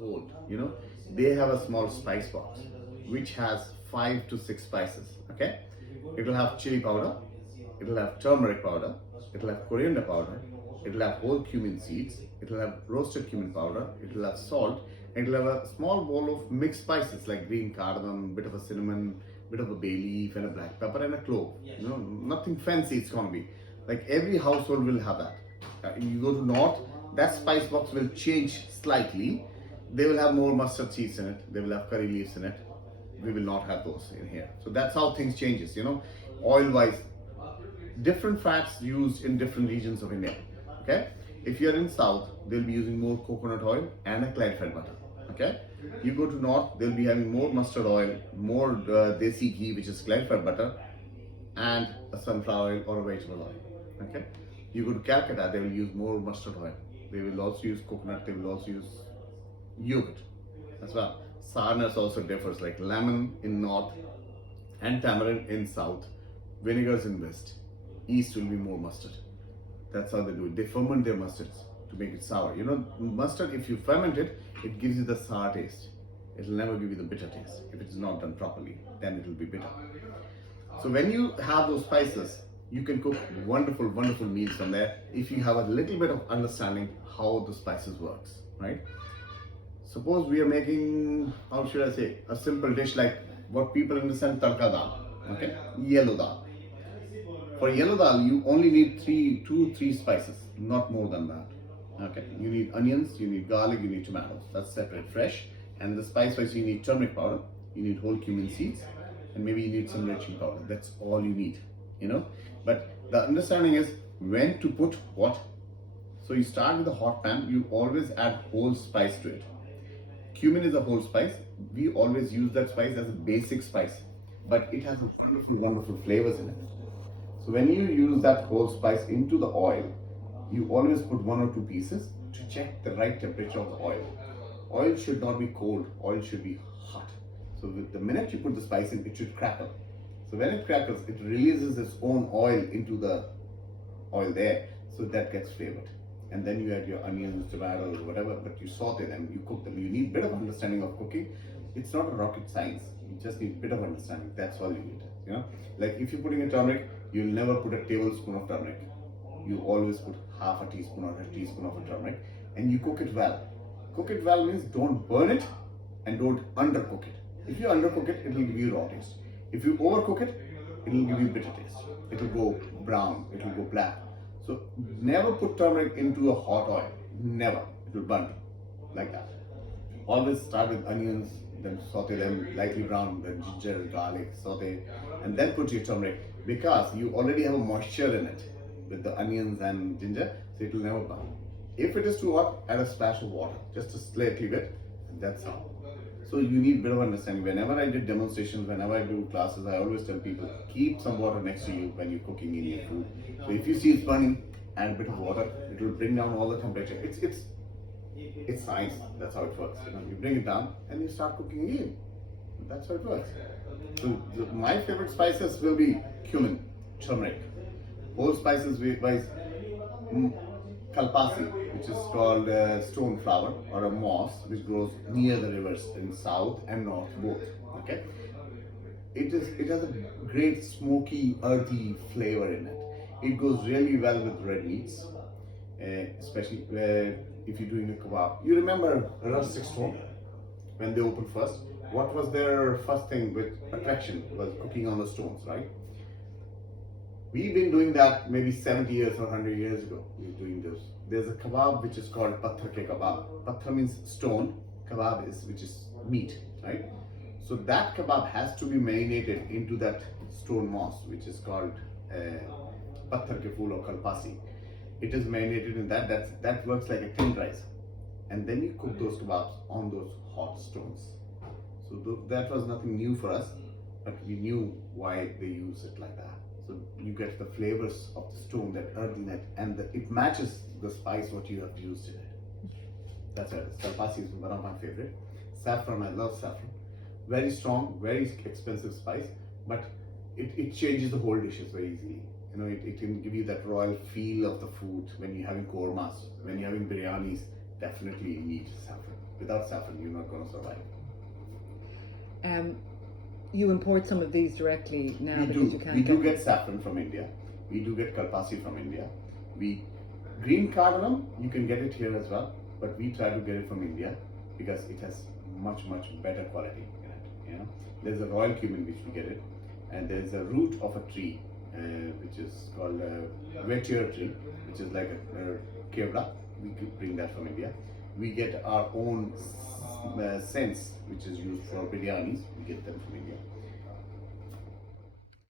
cold, they have a small spice box which has 5 to 6 spices. Okay, it will have chili powder, it will have turmeric powder, it will have coriander powder, it will have whole cumin seeds, it will have roasted cumin powder, it will have salt, and it will have a small bowl of mixed spices like green cardamom, bit of a cinnamon, bit of a bay leaf, and a black pepper and a clove. Nothing fancy it's gonna be. Like every household will have that. You go to north, that spice box will change slightly. They will have more mustard seeds in it. They will have curry leaves in it. We will not have those in here. So that's how things changes. Oil wise, different fats used in different regions of India. Okay, if you're in south, they'll be using more coconut oil and a clarified butter. Okay, you go to north, they'll be having more mustard oil, more desi ghee, which is clarified butter, and a sunflower oil or a vegetable oil. Okay, you go to Calcutta, they will use more mustard oil. They will also use coconut. They will also use yogurt as well. Sourness also differs, like lemon in north and tamarind in south, vinegars in west. East will be more mustard. That's how they do it. They ferment their mustards to make it sour. Mustard, if you ferment it, it gives you the sour taste. It will never give you the bitter taste. If it's not done properly, then it will be bitter. So when you have those spices, you can cook wonderful, wonderful meals from there if you have a little bit of understanding how the spices works, right? Suppose we are making, how should I say, a simple dish like what people understand, tadka dal, okay? Yellow dal. For yellow dal, you only need 2-3 spices, not more than that. Okay, you need onions, you need garlic, you need tomatoes. That's separate, fresh. And the spice wise, you need turmeric powder, you need whole cumin seeds, and maybe you need some red chili powder. That's all you need, But the understanding is when to put what. So you start with a hot pan, you always add whole spice to it. Cumin is a whole spice. We always use that spice as a basic spice, but it has a wonderful, wonderful flavors in it. So when you use that whole spice into the oil, you always put 1 or 2 pieces to check the right temperature of the oil. Oil should not be cold, oil should be hot. So the minute you put the spice in, it should crackle. So when it crackles, it releases its own oil into the oil there, so that gets flavored. And then you add your onions, tomatoes, whatever, but you saute them, you cook them. You need a bit of understanding of cooking. It's not a rocket science. You just need a bit of understanding. That's all you need. Like if you're putting a turmeric, you'll never put a tablespoon of turmeric. You always put half a teaspoon or a teaspoon of a turmeric, and you cook it well. Cook it well means don't burn it and don't undercook it. If you undercook it, it will give you raw taste. If you overcook it, it will give you bitter taste. It will go brown, it will go black. So never put turmeric into a hot oil. Never. It will burn like that. Always start with onions, then saute them lightly brown, then ginger, garlic, saute, and then put your turmeric, because you already have a moisture in it with the onions and ginger, so it will never burn. If it is too hot, add a splash of water, just a slightly bit, and that's all. So you need a bit of understanding. Whenever I did demonstrations, whenever I do classes, I always tell people, keep some water next to you when you're cooking in your food. So if you see it's burning, add a bit of water, it will bring down all the temperature. It's science, that's how it works. You bring it down and you start cooking again. That's how it works. So my favorite spices will be cumin, turmeric. Whole spices wise, kalpasi, which is called stone flower or a moss, which grows near the rivers in south and north both. Okay, it has a great smoky, earthy flavor in it. It goes really well with red meats, especially if you're doing a kebab. You remember rustic stone when they opened first? What was their first thing with attraction? Was cooking on the stones, right? We've been doing that maybe 70 years or 100 years ago. We're doing this. There's a kebab which is called patthar ke kebab. Patthar means stone, kebab is which is meat, right? So that kebab has to be marinated into that stone moss, which is called patthar ke phool or kalpasi. It is marinated in that. That works like a tin rice, and then you cook those kebabs on those hot stones. So that was nothing new for us, but we knew why they use it like that. So you get the flavors of the stone, that earthiness, and it matches the spice what you have used in it. That's it. Kalpasi is one of my favorite. Saffron, I love saffron. Very strong, very expensive spice, but it changes the whole dishes very easily. It can give you that royal feel of the food when you're having kormas, when you're having biryanis. Definitely you need saffron. Without saffron, you're not going to survive. You import some of these directly now We because do. you can't We do get saffron from India. We do get kalpasi from India. Green cardamom, you can get it here as well, but we try to get it from India because it has much better quality in it. You know, there's a royal cumin which we get it, and there's a root of a tree which is called a vetiver tree, which is like a kevda. We could bring that from India. We get our own scents which is used for biryanis. We get them from India.